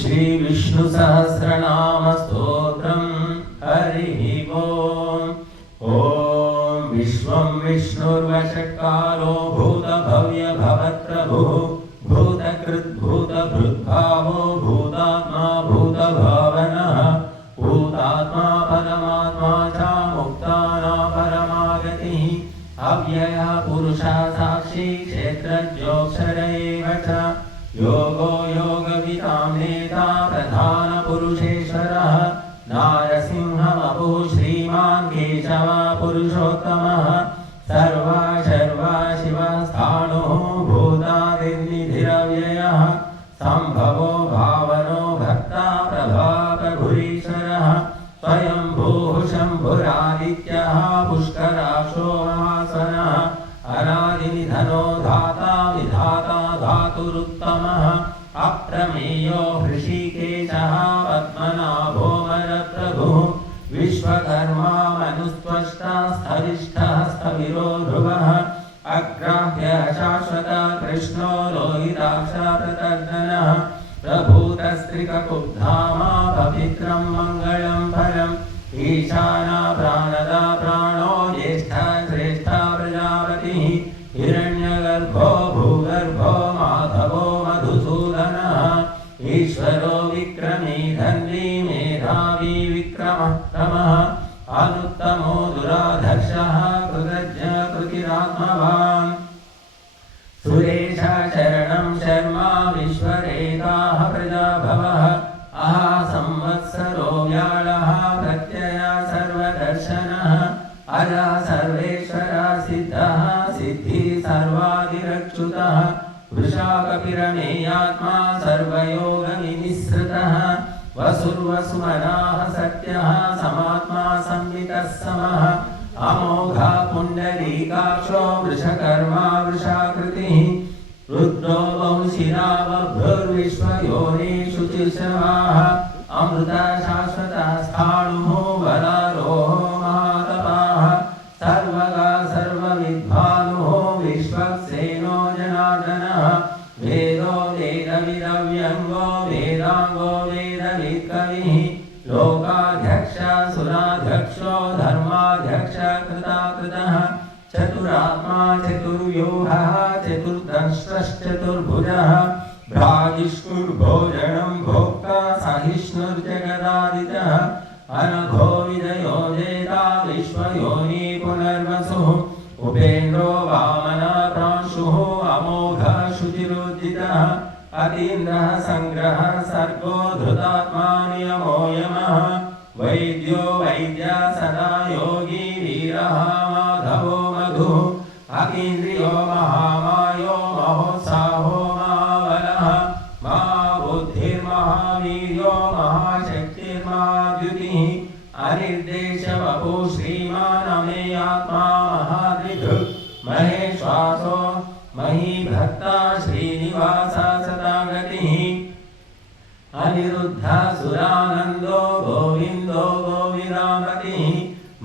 श्री विष्णु सहस्रनाम स्तोत्रम हरि ओम। ओम विश्वं विष्णुर्वशकारो भूत भव्य भवत्प्रभु भूतकृत् भूतभृद्भावो भूतात्मा भूतभावनः भूतात्मा परमात्मा च मुक्तानां परमागतिः अव्ययः पुरुषः साक्षी क्षेत्रज्ञोऽक्षर एव च योगो योगविदां नेता प्रधानपुरुषेश्वरः नारसिंहवपुः श्रीमान् केशवः पुरुषोत्तमः सर्वा शर्वा शिवः स्थाणुः भूतादिर्निधिरव्ययः सम्भवो भावनो भक्ता प्रभाप्रभुरीश्वरः स्वयंभूः शम्भुरादित्यः पुष्कराक्षो महासनः अनादिनिधनो धाता विधाता धातुरुत्तमः अप्रमेयो हृषीकेशः पद्मनाभो वरप्रभुः विश्वकर्मा मनुस्त्वष्टा स्थविष्ठः स्थविरो ध्रुवः अग्राह्य शाश्वत कृष्णो रोहिताक्ष प्रतर्दनः प्रभूतस्त्रिककुब्धामा पवित्रं मङ्गलं फलम् ईशाना प्राणदा प्राणो ज्येष्ठः श्रेष्ठः प्रजापतिः हिरण्यगर्भो भूगर्भो माधवो मधुसूदनः ईश्वरो विक्रमी धन्वी मेधावी विक्रमः अनुत्तमो दुराधर्षः कृतज्ञ कृतिरात्मवान् सुरेश शरणं शर्मा विश्वरेताः प्रजाभवः अहा संवत्सरो व्याळः प्रत्यय सर्वदर्शनः अजा सर्वेश्वर सिद्धः सिद्धि सर्वादिरच्युतः वृषाकपिरमेयात्मा सर्वयोगविनिःसृतः वसुर्वसुमनाः सत्यः समात्मा संवितः समः अमोघा पुण्डरीकाक्षो वृषकर्मा वृषाकृतिः रुद्रो बहुशिरा बभ्रुर्विश्वयोनिषु चिर्षवाः अमृता शाश्वता स्थाणुः वरारोहो महातपाः सर्वगा सर्वविद्वानुः विश्वक्सेनो जनार्दनः वेदो वेदविदव्यङ्गो वेदाङ्गो वेदवित्कविः लोकाध्यक्ष सुराध्यक्षो धर्माध्यक्ष कृताकृतः चतुरात्मा चतुर्व्यूहः चतुर्दंष्ट्रश्चतुर्भुजः भ्राजिष्णुर्भोजनं भोक्ता सहिष्णुर्जगदादितः अनघो विजयो जेता विश्वयोनि पुनर्वसुः उपेन्द्रो वामनः प्रांशुः अमोघः शुचिरोज्जितः अतीन्द्रः सङ्ग्रहः सर्गो धृतात्मा नियमो यमः वैद्यो वैद्य सदा योगी वीरः माधवो मधुः अकीन्द्रियो महामायो महोत्साहो महाबलः महाबुद्धिर्महावीर्यो महाशक्तिर्महाद्युतिः अनिर्देशवपु श्रीमान् अमेयात्मा महाद्विधुः महेश्वासो महीभक्ता श्रीनिवासा सदा गतिः अनिरुद्ध सुरानन्दो गोविन्दो गोविरामतिः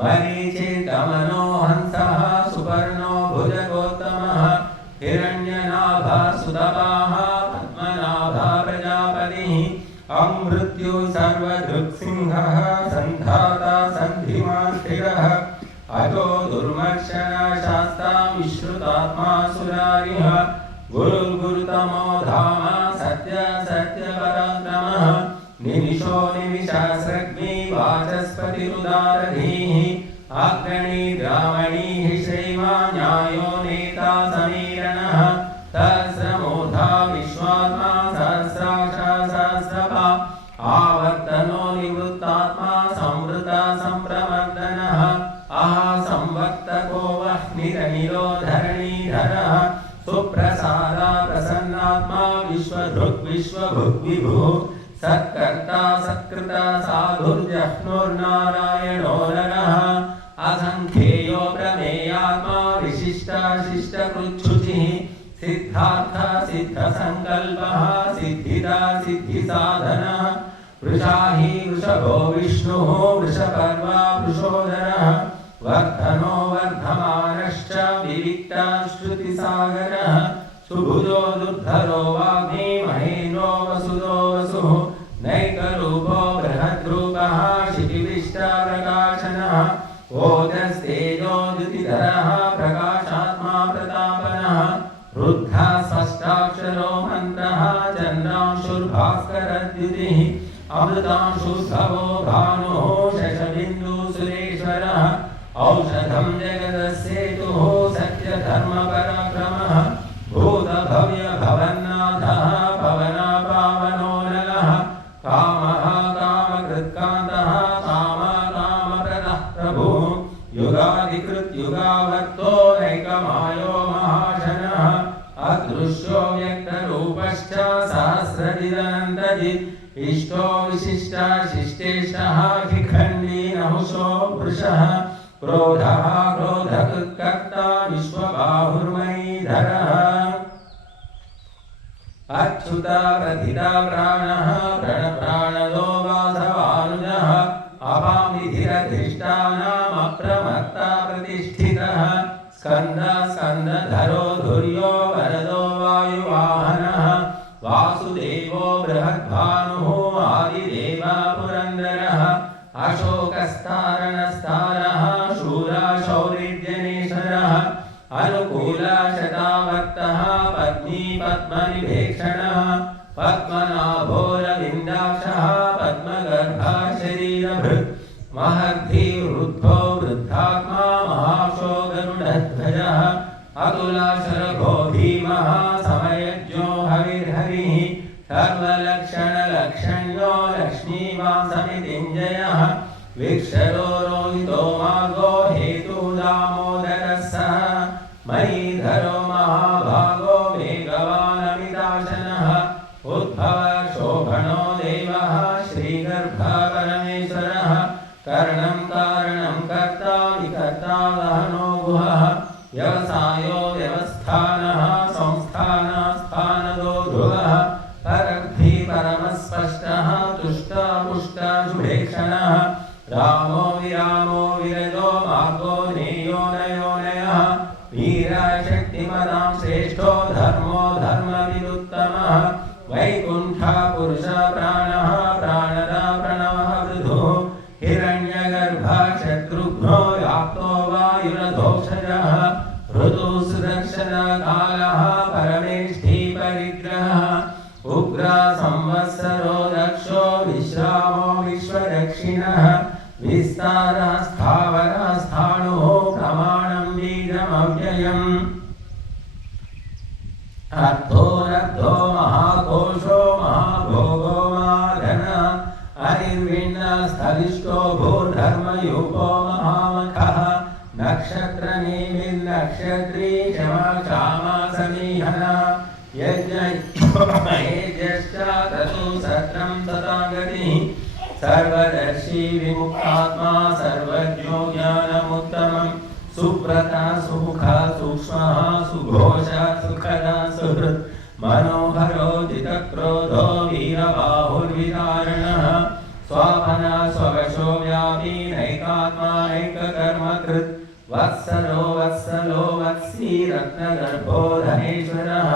मरीचिर्गमनो हंसः सुपर्णो भुजगोत्तमः हिरण्यनाभः सुतपाः पद्मनाभः प्रजापतिः अमृत्यु सर्वदृक्सिंहः सन्धाता सन्धिमान् स्थिरः अजो दुर्मर्शन शास्ता विश्रुतात्मा सुरारिः गुरुर्गुरुतमो धाम सत्य सत्यपराक्रमः निमिषो निमिषास्रग्नि वाचस्पतिरुदारधीः अग्रणी ब्राह्मणीः श्रीमान् न्यायो नेता समीरणः सहस्रमूर्धा विश्वात्मा सहस्राक्ष सहस्रपा आवर्तनो निवृत्तात्मा संवृता सम्प्रवर्धनः आहा संवक्तको वह्निरनिलो धरणीधरः सुप्रसादा प्रसन्नात्मा विश्वधृक् विश्वभुग्विभुः सत्कर्ता सत्कृता साधुर्जह्नुर्नारायणो नरः असंख्येयो प्रमेयात्मा विशिष्टा शिष्टकृच्छुचिः सिद्धार्थ सिद्धसङ्कल्पः सिद्धिदा सिद्धिसाधनः वृषाहि वृषभो विष्णुः वृषपर्वा वृषोदरः वर्धनो वर्धमानश्च विविक्ता श्रुतिसागरः सुभुजो दुर्धरो वाग्मी महेन्द्रो वसुदो वसुः चन्द्रांशुर्भास्करद्युतिः अमृतांशुद्धवो भानुः शशबिन्दुसुरेश्वरः औषधं जगदस्येतुः सत्यधर्मपराक्रमः भूतभव्यभवन्नाथः पवनपावनो नलः कामः कामकृत्कान्तः कामकामप्रदः प्रभुः युगादिकृत्युगावत्तो नैकमायो महाशनः अदृश्यो व्यक्तरूपश्च सहस्रजिदनन्तजित् इष्टो विशिष्टा शिष्टेष्टः शिखण्डी नहुषो वृषः क्रोधः क्रोधकृत्कर्ता विश्वबाहुर्मयीधरः अच्युता प्रथिता प्राणः प्रणप्राणदो वासवानुजः अपामिधिरधिष्ठानामप्रमत्ता प्रतिष्ठितः स्कन्दधरो धुर्यो वरदो वायुवाहनः वासुदेवो बृहद्भानुः आदिदेवः पुरन्दरः अशोकस्तारणस्तारः शूरा शौरिर्जनेश्वरः अनुकूला शतावर्तः पद्मी पद्मनिभेक्षणः पद्मनाभोरविन्दाक्षः पद्मगर्भः शरीरभृत् महर्षिवृद्धो वृद्धात्मा महाशो गरुडध्वजः अतुलाशरभो भीमः समयज्ञो हविर्हरिः सर्वलक्षणलक्षण्यो लक्ष्मीवासमितिञ्जयः वीक्षरो रोहितो मार्गो हेतुदामोदरः सः मयीधरो महाभागो वेगवानमिताशनः उद्भव शोभनो देवः श्रीगर्भः परमेश्वरः करणं कारणं कर्ता विकर्ता गहनो गुहः व्यवसायो व्यवस्थानः संस्थानस्थानदो ध्रुवः परद्धि परमस्पष्टः तुष्टपुष्टशुभेक्षणः रामो विरामो विरजो मार्गो नेयो नयोनयः वीरशक्तिमदां श्रेष्ठो धर्मो धर्मविदुत्तमः वैकुण्ठः पुरुषप्राणः प्राणदा प्रणवः वृधुः हिरण्यगर्भः शत्रुघ्नो व्याप्तो वायुरधोक्षजः ऋतुसुदर्शनकालः परमेष्ठी परिग्रहः उग्रः संवत्सरो दक्षो विश्रामो विश्वदक्षिणः विस्तारः स्थावरः स्थाणुः प्रमाणं बीजमव्ययम् अर्थोरर्थो महाकोशो महाभोगो महाधनः अनिर्विण्णस्थलिष्टो भूर्धर्मयूपो महामखः नक्षत्रनेमिर्नक्षत्री क्षमा समीहनः यज्ञश्च ततु सत्रं तथा गतिः सर्वदर्शी विमुक्तात्मा सर्वज्ञो ज्ञानमुत्तमम् सुव्रता सुमुखः सूक्ष्मः सुघोषः सुखदः सुहृत् मनोहरो जितक्रोधो वीरबाहुर्विदारणः स्वापना स्ववशो व्यापी नैकात्मा नैककर्मकृत् वत्सलो वत्सी रत्नगर्भो धनेश्वरः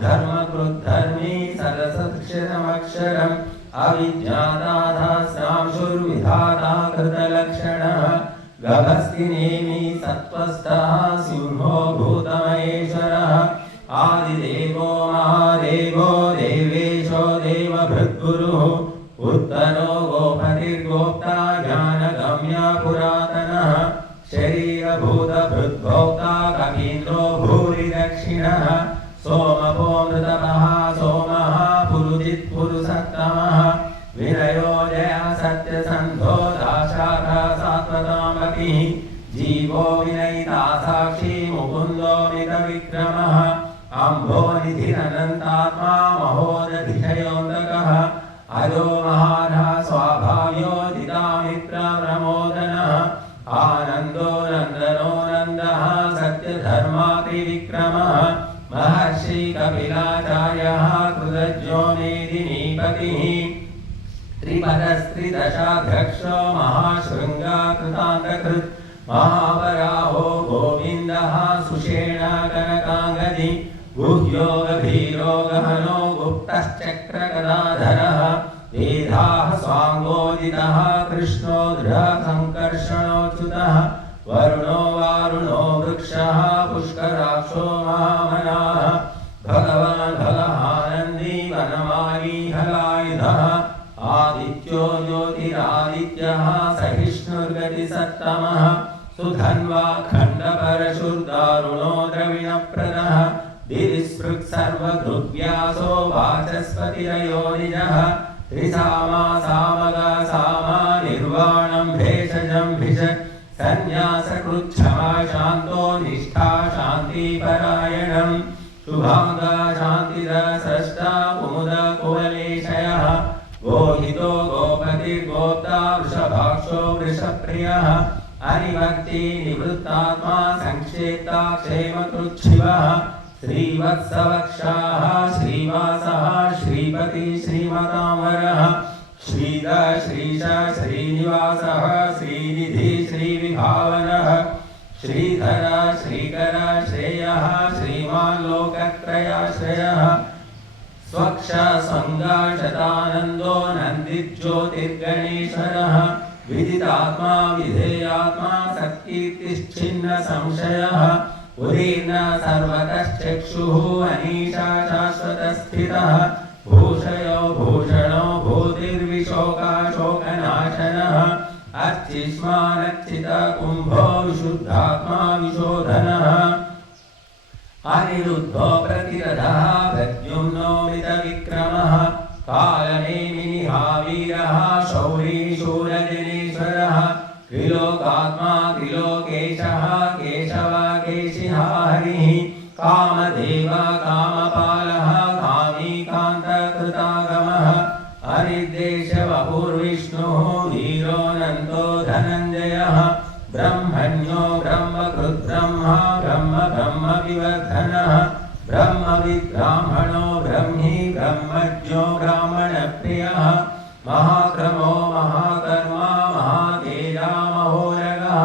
धर्मकृद्धर्मी सरसक्षरमक्षरम् अविज्ञाताधास्नांशुर्विधाता कृतलक्षणः गभस्तिनेमि सत्त्वस्थः सिंहो भूतमहेश्वरः आदिदेवो महादेवो देवेशो देवभृद्गुरुः उत्तरो गोपतिर्गोप्ता ज्ञानगम्य पुरातनः शरीरभूतभृद्भोक्ता कपीन्द्रो भूरिदक्षिणः सोमपो मृतपः सोमः पुरुजित्पुरुषत्तमः विनयो जयः सत्यसन्धो दाशाखः सात्वतामपिः जीवो विनयिता साक्षी मुकुन्दो मितविक्रमः अम्भोनिधिरनन्तात्मा महोदधिशयोऽन्तकः अजो महारः स्वाभाव्यो जितामित्रप्रमोदनः आनन्दो नन्दनो नन्दः सत्यधर्मात्रिविक्रमः महर्षि कपिलाचार्यः कृतज्ञो मेदिनीपतिः त्रिपदस्त्रिदशाध्यक्षो महाशृङ्गाकृतान्तकृत् महावराहो गोविन्दः सुषेण कनकाङ्गदि गुह्यो गभीरो गहनो गुप्तश्चक्रगदाधरः वेदाः स्वाङ्गोदितः कृष्णो दृढसङ्कर्षणोच्युतः वरुणो वारुणो वृक्षः पुष्कराक्षो महामनाः भगवान् भगः सत्तमः सुधन्वा खण्डपरशुर्दारुणो द्रविणप्रदः दिविस्पृक् सर्वदृग्व्यासो वाचस्पतिरयो निजः त्रिसामा सामगा सामा निर्वाणं भेषजं भिषक् सन्न्यासकृच्छमा शान्तो निष्ठा शान्तिपरायणम् शुभांगा शान्तिरसृष्टा कुमुदकुवलेशयः गोहितो गोपतिर्गोप्ता वृषभाक्षो वृषप्रियः अनिवर्ति निवृत्तात्मा संक्षेप्ता क्षेमकृच्छिवः श्रीवत्सवक्षाः श्रीवासः श्रीपति श्रीमतांवरः श्रीद श्रीश श्रीनिवासः श्रीनिधि श्रीविभावनः श्रीधर श्रीकर श्रेयः श्रीमान् लोकत्रयाश्रयः स्वक्ष संगा शतानन्दो नन्दिज्योतिर्गणेश्वरः विदितात्मा विधेयात्मा सत्कीर्तिश्चिन्न संशयः उदीर्न सर्वतश्चक्षुः अनीशा शाश्वतस्थितः भूषयो भूषणो भूतिर्विशोकाशोकनाशनः अर्चिष्मानच्चितकुम्भो विशुद्धात्मा विशोधनः अनिरुद्धो प्रतिरथः प्रद्युम्नो मितविक्रमः कालनेमिनिहावीरः शौरी शूरजनेश्वरः त्रिलोकात्मा त्रिलोकेशः केशव केशिहा हरिः कामदेव कामपालः कामी कान्तकृतागमः हरिद्देशवपुर्विष्णुः वीरोऽनन्तो धनञ्जयः ब्रह्मण्यो ब्रह्मकृद्ब्रह्मा ब्रह्म ब्रह्मविवर्धनः ब्रह्मविद्ब्राह्मणो ब्रह्मी ब्रह्मज्ञो ब्राह्मणप्रियः महाक्रमो महाकर्मा महातेजा महोरगः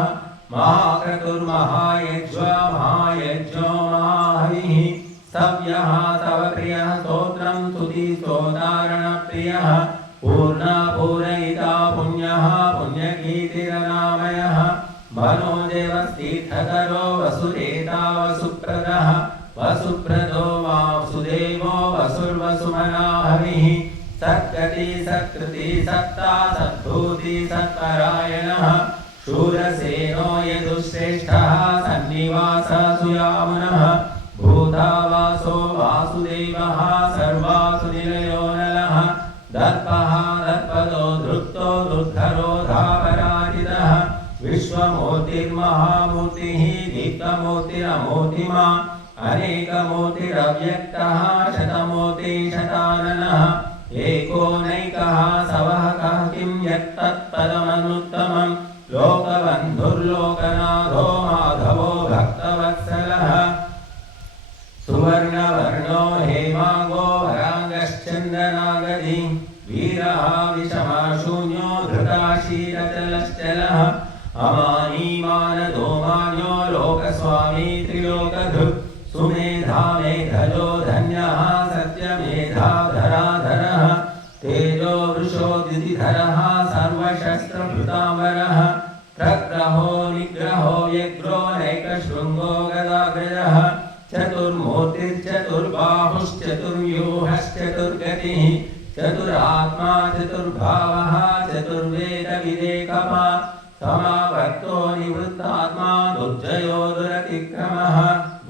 महाक्रतुर्महायज्वा महायज्ञो महाहविः सव्यः तव प्रियः स्तोत्रं स्तुति स्तोतारणप्रियः पूर्णा पूरयिता पुण्यः पुण्यकीर्तिरनामयः मनोदेवस्तीर्थकरो वसुदेता वसुप्रदः वसुप्रदो वासुदेवो वसुर्वसुमना हविः सत्गति सत्कृति सत्ता सद्भूति सत्परायणः शूरसेनो यदुश्रेष्ठः सन्निवासः सुयामुनः भूतावासो वासुदेवः सर्वासु निलयो नलः दर्पः दर्पदो धृक्तो दुर्धरो धापराजितः विश्वमूर्तिर्महामूर्तिः दीप्तमूर्तिरमूर्तिमा अनेकमूर्तिरव्यक्तः शतमूर्तिशताननः एकोनैकः सवहकः किं यत्तत्पदमनुत्तमं लोकबन्धुर्लोकनाथो माधवो भक्तवत्सलः सुवर्णवर्णो हेमांगो वरांगश्चन्दनागदी वीरः विषमशून्यो धृताशीलचलश्चलः अमानीमानदो मान्यो लोकस्वामी त्रिलोकधृक् सुमेधा मेधलो धन्यः सत्यमेधाधराधरः तेजो वृषो द्युतिधरः सर्वशस्त्रभृताम्बरः प्रग्रहो निग्रहो व्यग्रो नैकशृङ्गो गदाग्रजः चतुर्मूर्तिश्चतुर्बाहुश्चतुर्व्यूहश्चतुर्गतिः चतुरात्मा चतुर्भावः चतुर्वेदविदेकमा समावर्तो निवृत्तात्मा दुर्जयो दुरतिक्रमः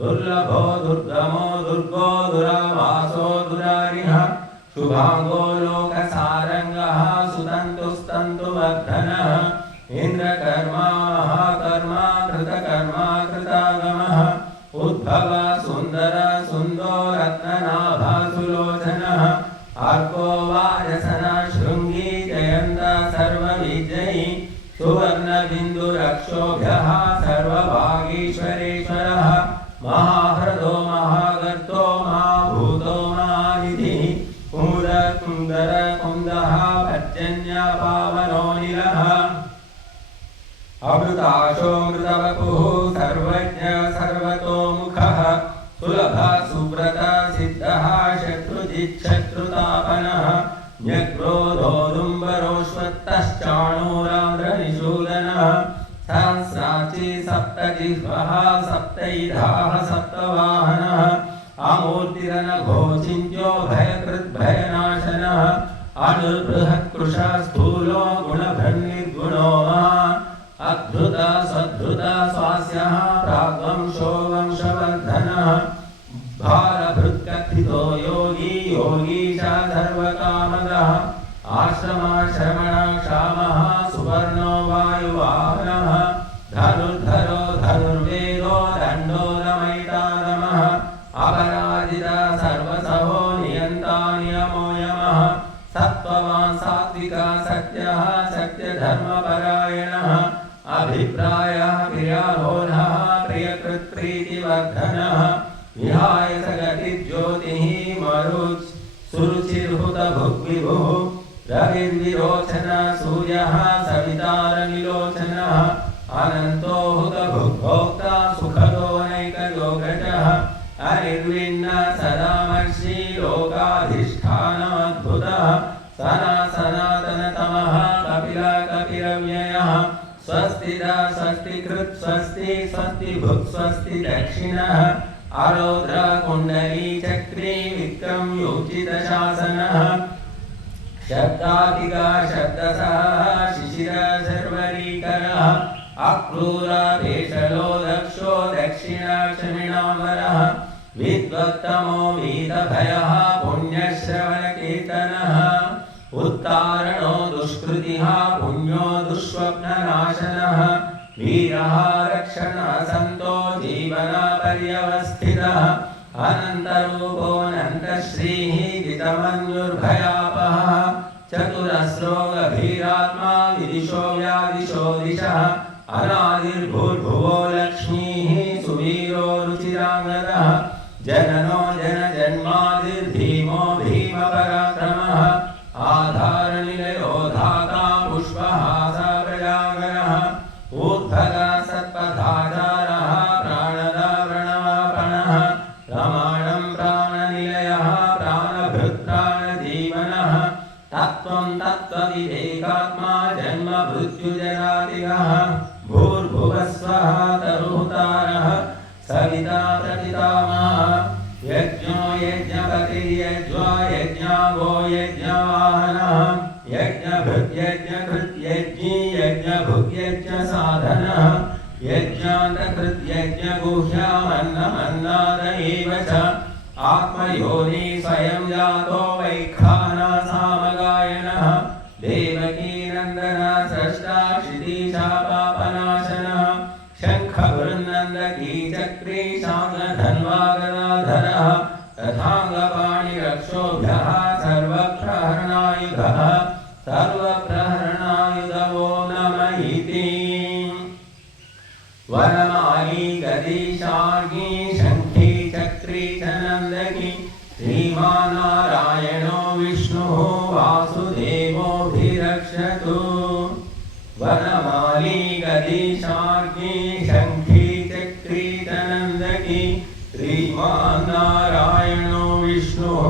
दुर्लभो दुर्गमो दुर्गो दुरावासो दुरारिः शुभांगो लोकसारंगः सुतन्तुस्तन्तुवर्धनः इन्द्रकर्मा महाकर्मा कृतकर्मा कृतागमः उद्भव सुन्दर सुन्दो रत्ननाभा सुलोचनः अर्को वारसन शृंगी जयन्त सर्वविजयी सुवर्णबिन्दुरक्षोभ्यः सर्वभागीश्वरेश्वरः महाहृदो महागर्तो महाभूतो महानिधिः कुमुदकुन्दर कुन्दः पर्जन्यपावनोऽनिलः अमृताशो मृतवपुः सर्वज्ञ सर्वतोमुखः सुलभ सुव्रत सिद्धः शत्रुजिच्छत्रुतापनः न्यग्रोधोदुम्बरोश्वत्तश्चाणूरान्द्रनिषूदनः सहस्राची सप्तजिह्वः सप्तैधाः सप्तवाहनः अमूर्तिरनघोचिन्त्यो भयकृद्भयनाशनः अनुर्बृहत्कृशः स्थूलो गुणभन्निर्गुणो महान् योगीशा सर्वकामदः आश्रमाश्रमणः क्षामः सुवर्णो वायुवाहनः धनुर्धरो धनुर्वेदो दण्डो दमयितादमः अपराजिता सर्वसहो नियन्ता नियमो यमः सत्त्ववान् सात्विका सत्यः सत्यधर्मपरायणः अभिप्रायः प्रियाहोरः प्रियकृत्प्रीतिवर्धनः विहाय सगतिज्योतिः मरुत् सुरुचिर्हुतभुग्विभुः रविर्विरोचन सूर्यः सवितारविलोचनः अनन्तो हुतभुग्भोक्ता सुखदो नैकयोगजः अनिर्विण्ण सदामर्षि लोकाधिष्ठानमद्भुतः सनातनतमः कपिला कपिरव्ययः स्वस्तिदा स्वस्तिकृत् स्वस्ति स्वस्तिभुक् स्वस्ति दक्षिणः आरोद्र कुण्डली चक्री विक्रम योजितशासनः शब्दातिगा शब्दसः शिशिर सर्वरीकरः अक्रूरभेषलो दक्षो दक्षिणाक्षमिणाम्बरः विद्वत्तमो वीतभयः पुण्यश्रवणकीर्तनः उत्तारणो दुष्कृतिः पुण्यो दुःस्वप्ननाशनः वीरः रक्षणसन्तो जीवनपर्यवस्थितः अनन्तरूपोऽनन्तश्रीः जितमन्युर्भयापहः चतुरस्रो गभीरात्मा विदिशो व्यादिशो दिशः अनादिर्भूर्भुवो लक्ष्मीः सुवीरो रुचिराङ्गदः जननो जनजन्मादिर्भीमो भीमपराक्रमः आधारनिलयो धाता पुष्पहास प्रजागरः उद्भगा सत्पथाचारः प्राणदा प्रणवापणः प्रमाणं प्राणनिलयः प्राणभृत्प्राणजीवनः तत्त्वं तत्त्वविवेकात्मा जन्ममृत्युजरादिगः भूर्भुवस्वः तरुहुतारः सविता प्रपितामहः यज्ञो यज्ञपतिर्यज्वा यज्ञागो यज्ञवाहनः यज्ञभृत्यज्ञकृत् यज्ञी यज्ञभुग्यज्ञसाधनः यज्ञान्तकृत्यज्ञगुह्यामन्नमन्नाद एव च आत्मयोनि स्वयं जातो वैखानसामगायनः देवकीनन्दन स्रष्टा क्षितिशापापनाशनः शङ्खवृन्नन्दकी चक्री शाङ्गधन्वागदाधरः तथाङ्गपाणिरक्षोभ्यः सर्वप्रहरणायुधः सर्वप्रहरणायुधवो नम इति वनमाली गदी शार्गी शङ्खी चक्री च नन्दकी श्रीमान्नारायणो विष्णुः वासुदेवोऽभिरक्षतु वनमाली गदी शार्गी शङ्खी चक्री च नन्दकी श्रीमान्नारायणो विष्णुः